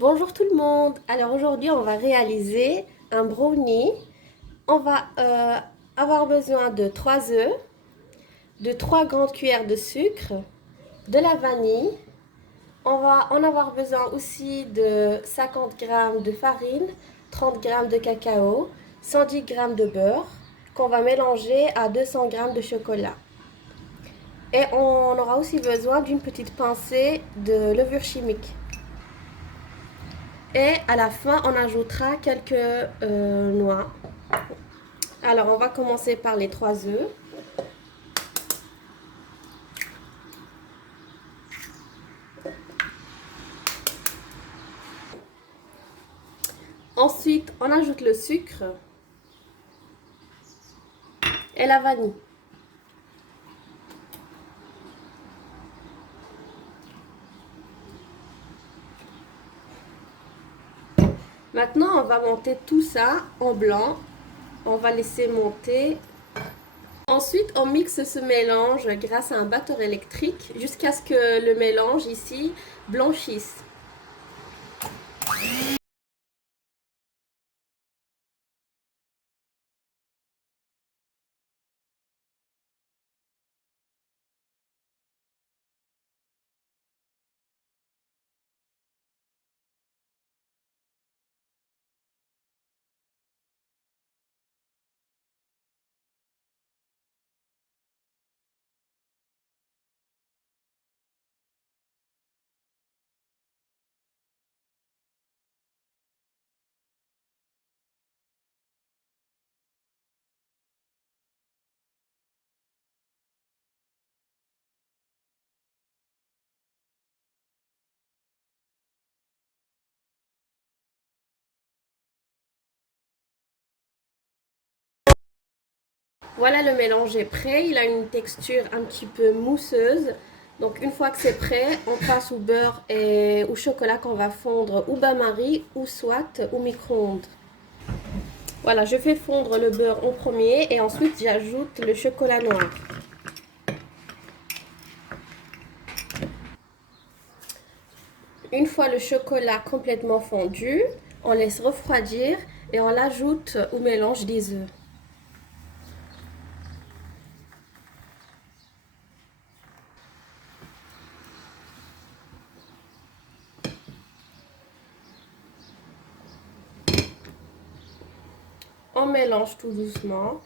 Bonjour tout le monde. Alors aujourd'hui, on va réaliser un brownie. On va avoir besoin de 3 œufs, de 3 grandes cuillères de sucre, de la vanille. On va en avoir besoin aussi de 50 grammes de farine, 30 grammes de cacao, 110 grammes de beurre qu'on va mélanger à 200 grammes de chocolat. Et on aura aussi besoin d'une petite pincée de levure chimique. Et à la fin, on ajoutera quelques noix. Alors, on va commencer par les 3 œufs. Ensuite, on ajoute le sucre et la vanille. Maintenant, on va monter tout ça en blanc. On va laisser monter. Ensuite, on mixe ce mélange grâce à un batteur électrique jusqu'à ce que le mélange ici blanchisse. Voilà, le mélange est prêt. Il a une texture un petit peu mousseuse. Donc une fois que c'est prêt, on passe au beurre et au chocolat qu'on va fondre ou bain-marie ou soit au micro-ondes. Voilà, je fais fondre le beurre en premier et ensuite j'ajoute le chocolat noir. Une fois le chocolat complètement fondu, on laisse refroidir et on l'ajoute au mélange des œufs. On mélange tout doucement.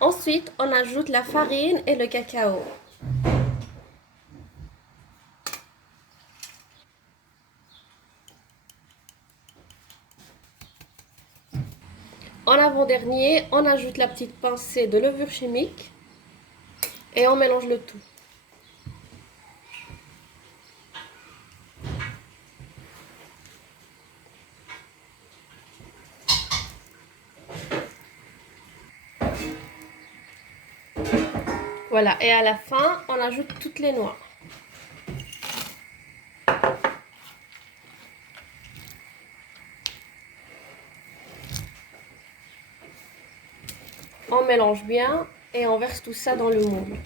Ensuite, on ajoute la farine et le cacao. En avant-dernier, on ajoute la petite pincée de levure chimique et on mélange le tout. Voilà, et à la fin, on ajoute toutes les noix. On mélange bien et on verse tout ça dans le moule.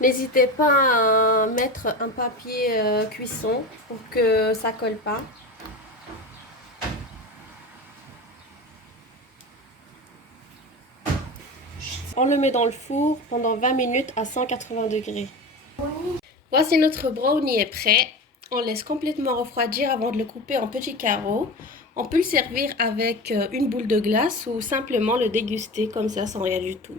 N'hésitez pas à mettre un papier cuisson pour que ça colle pas. On le met dans le four pendant 20 minutes à 180 degrés. Voici notre brownie est prêt. On laisse complètement refroidir avant de le couper en petits carreaux. On peut le servir avec une boule de glace ou simplement le déguster comme ça sans rien du tout.